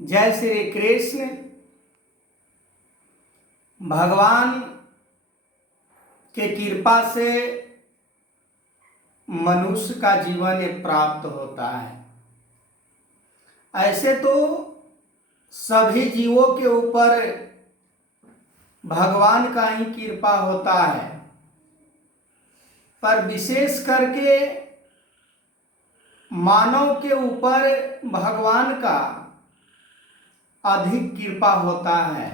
जय श्री कृष्ण। भगवान के कृपा से मनुष्य का जीवन प्राप्त होता है। ऐसे तो सभी जीवों के ऊपर भगवान का ही कृपा होता है, पर विशेष करके मानव के ऊपर भगवान का अधिक कृपा होता है,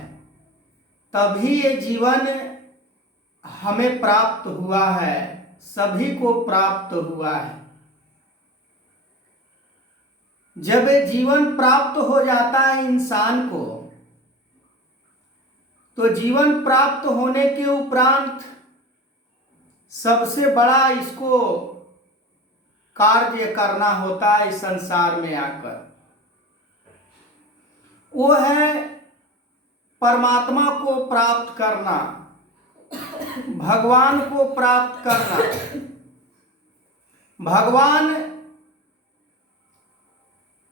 तभी ये जीवन हमें प्राप्त हुआ है, सभी को प्राप्त हुआ है। जब ये जीवन प्राप्त हो जाता है इंसान को, तो जीवन प्राप्त होने के उपरांत सबसे बड़ा इसको कार्य करना होता है इस संसार में आकर, वो है परमात्मा को प्राप्त करना, भगवान को प्राप्त करना। भगवान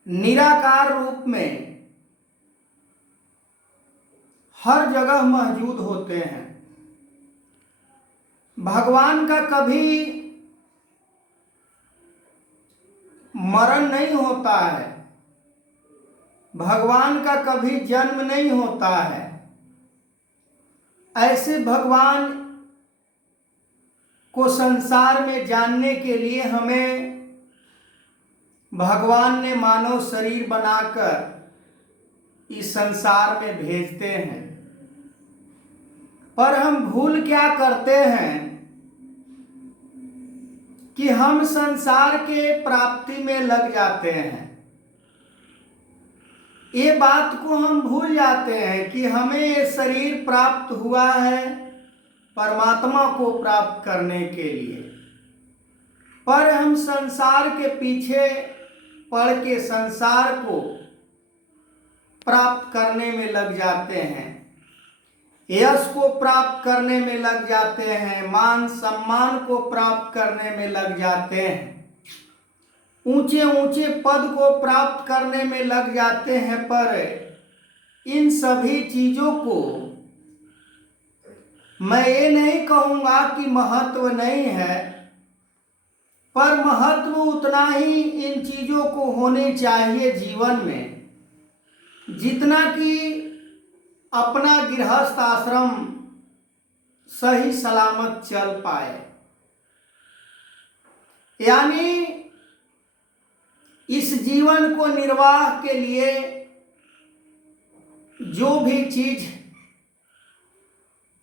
निराकार रूप में हर जगह मौजूद होते हैं। भगवान का कभी मरण नहीं होता है, भगवान का कभी जन्म नहीं होता है। ऐसे भगवान को संसार में जानने के लिए हमें भगवान ने मानव शरीर बनाकर इस संसार में भेजते हैं। पर हम भूल क्या करते हैं कि हम संसार के प्राप्ति में लग जाते हैं। ये बात को हम भूल जाते हैं कि हमें ये शरीर प्राप्त हुआ है परमात्मा को प्राप्त करने के लिए, पर हम संसार के पीछे पड़ के संसार को प्राप्त करने में लग जाते हैं, यश को प्राप्त करने में लग जाते हैं, मान सम्मान को प्राप्त करने में लग जाते हैं, ऊंचे ऊंचे पद को प्राप्त करने में लग जाते हैं। पर इन सभी चीजों को मैं ये नहीं कहूँगा कि महत्व नहीं है, पर महत्व उतना ही इन चीजों को होने चाहिए जीवन में, जितना कि अपना गृहस्थ आश्रम सही सलामत चल पाए। यानी इस जीवन को निर्वाह के लिए जो भी चीज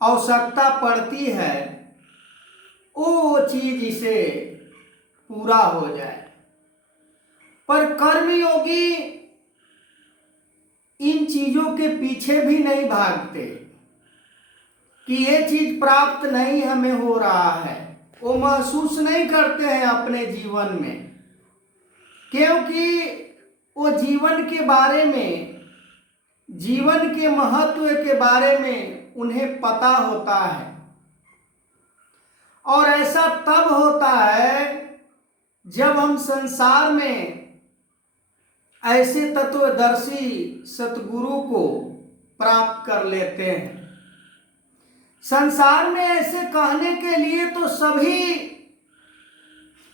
आवश्यकता पड़ती है वो चीज इसे पूरा हो जाए। पर कर्मयोगी इन चीजों के पीछे भी नहीं भागते कि ये चीज प्राप्त नहीं हमें हो रहा है, वो महसूस नहीं करते हैं अपने जीवन में, क्योंकि वो जीवन के बारे में, जीवन के महत्व के बारे में उन्हें पता होता है। और ऐसा तब होता है जब हम संसार में ऐसे तत्वदर्शी सतगुरु को प्राप्त कर लेते हैं। संसार में ऐसे कहने के लिए तो सभी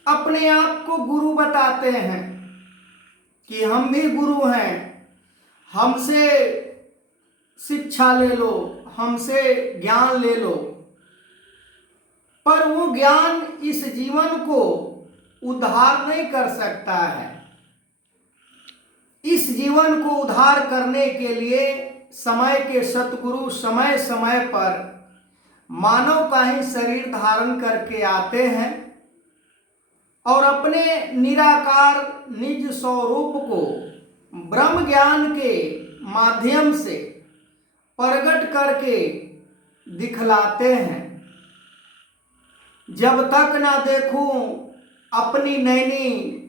अपने आप को गुरु बताते हैं कि हम भी गुरु हैं, हमसे शिक्षा ले लो, हमसे ज्ञान ले लो। पर वो ज्ञान इस जीवन को उद्धार नहीं कर सकता है। इस जीवन को उद्धार करने के लिए समय के सतगुरु समय समय पर मानव का ही शरीर धारण करके आते हैं और अपने निराकार निज स्वरूप को ब्रह्म ज्ञान के माध्यम से प्रकट करके दिखलाते हैं। जब तक ना देखूं अपनी नैनी,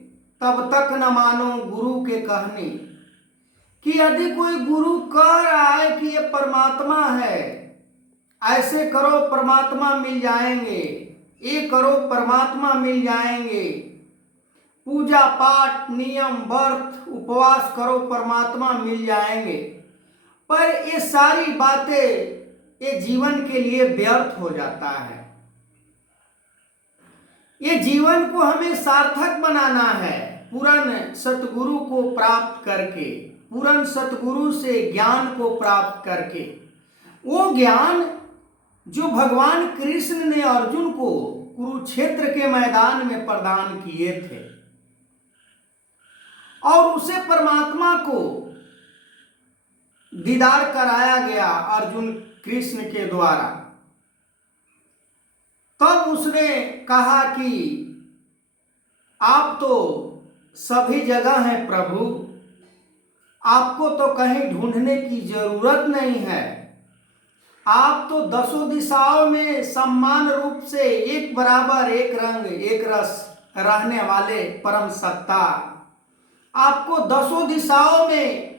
तब तक न मानो गुरु के कहने। कि यदि कोई गुरु कह रहा है कि ये परमात्मा है, ऐसे करो परमात्मा मिल जाएंगे, ये करो परमात्मा मिल जाएंगे, पूजा पाठ नियम व्रत उपवास करो परमात्मा मिल जाएंगे, पर ये सारी बातें ये जीवन के लिए व्यर्थ हो जाता है। ये जीवन को हमें सार्थक बनाना है पूर्ण सतगुरु को प्राप्त करके, पूर्ण सतगुरु से ज्ञान को प्राप्त करके। वो ज्ञान जो भगवान कृष्ण ने अर्जुन को कुरुक्षेत्र के मैदान में प्रदान किए थे, और उसे परमात्मा को दीदार कराया गया अर्जुन कृष्ण के द्वारा। तब उसने कहा कि आप तो सभी जगह हैं प्रभु, आपको तो कहीं ढूंढने की जरूरत नहीं है। आप तो दसों दिशाओं में समान रूप से एक बराबर एक रंग एक रस रहने वाले परम सत्ता, आपको दसों दिशाओं में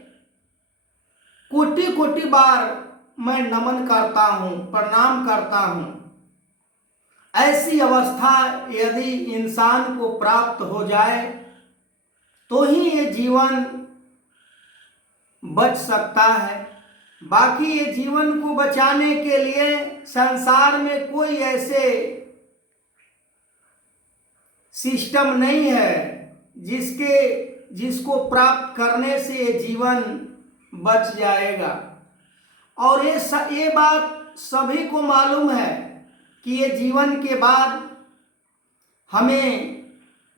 कोटि कोटि बार मैं नमन करता हूं, प्रणाम करता हूं। ऐसी अवस्था यदि इंसान को प्राप्त हो जाए तो ही ये जीवन बच सकता है। बाकी ये जीवन को बचाने के लिए संसार में कोई ऐसे सिस्टम नहीं है जिसको प्राप्त करने से ये जीवन बच जाएगा। और ये बात सभी को मालूम है कि ये जीवन के बाद हमें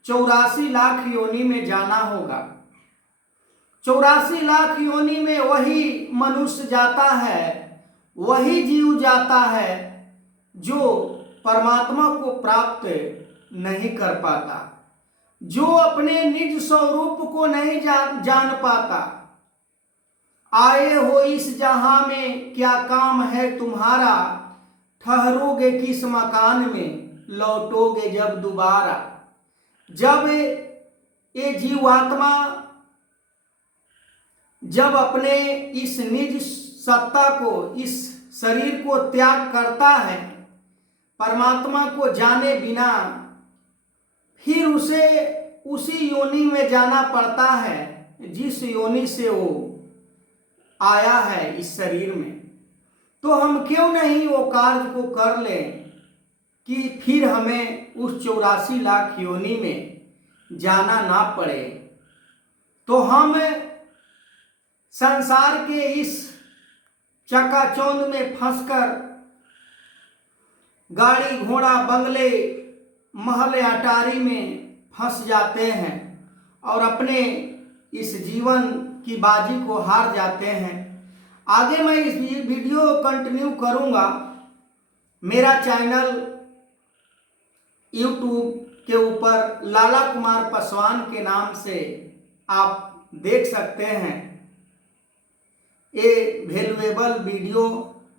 84 लाख योनि में जाना होगा। 84 लाख योनि में वही मनुष्य जाता है, वही जीव जाता है जो परमात्मा को प्राप्त नहीं कर पाता, जो अपने निज स्वरूप को नहीं जान पाता। आए हो इस जहां में क्या काम है तुम्हारा, ठहरोगे किस मकान में, लौटोगे जब दोबारा। जब ये जीवात्मा जब अपने इस निज सत्ता को, इस शरीर को त्याग करता है परमात्मा को जाने बिना, फिर उसे उसी योनि में जाना पड़ता है जिस योनि से वो आया है इस शरीर में। तो हम क्यों नहीं वो कार्य को कर लें कि फिर हमें उस 84 लाख योनि में जाना ना पड़े। तो हम संसार के इस चकाचौंध में फंसकर गाड़ी घोड़ा बंगले महल अटारी में फंस जाते हैं और अपने इस जीवन की बाजी को हार जाते हैं। आगे मैं इस वीडियो कंटिन्यू करूंगा। मेरा चैनल YouTube के ऊपर लाला कुमार पासवान के नाम से आप देख सकते हैं। ये वैल्यूएबल वीडियो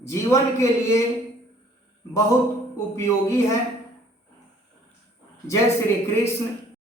जीवन के लिए बहुत उपयोगी है। जय श्री कृष्ण।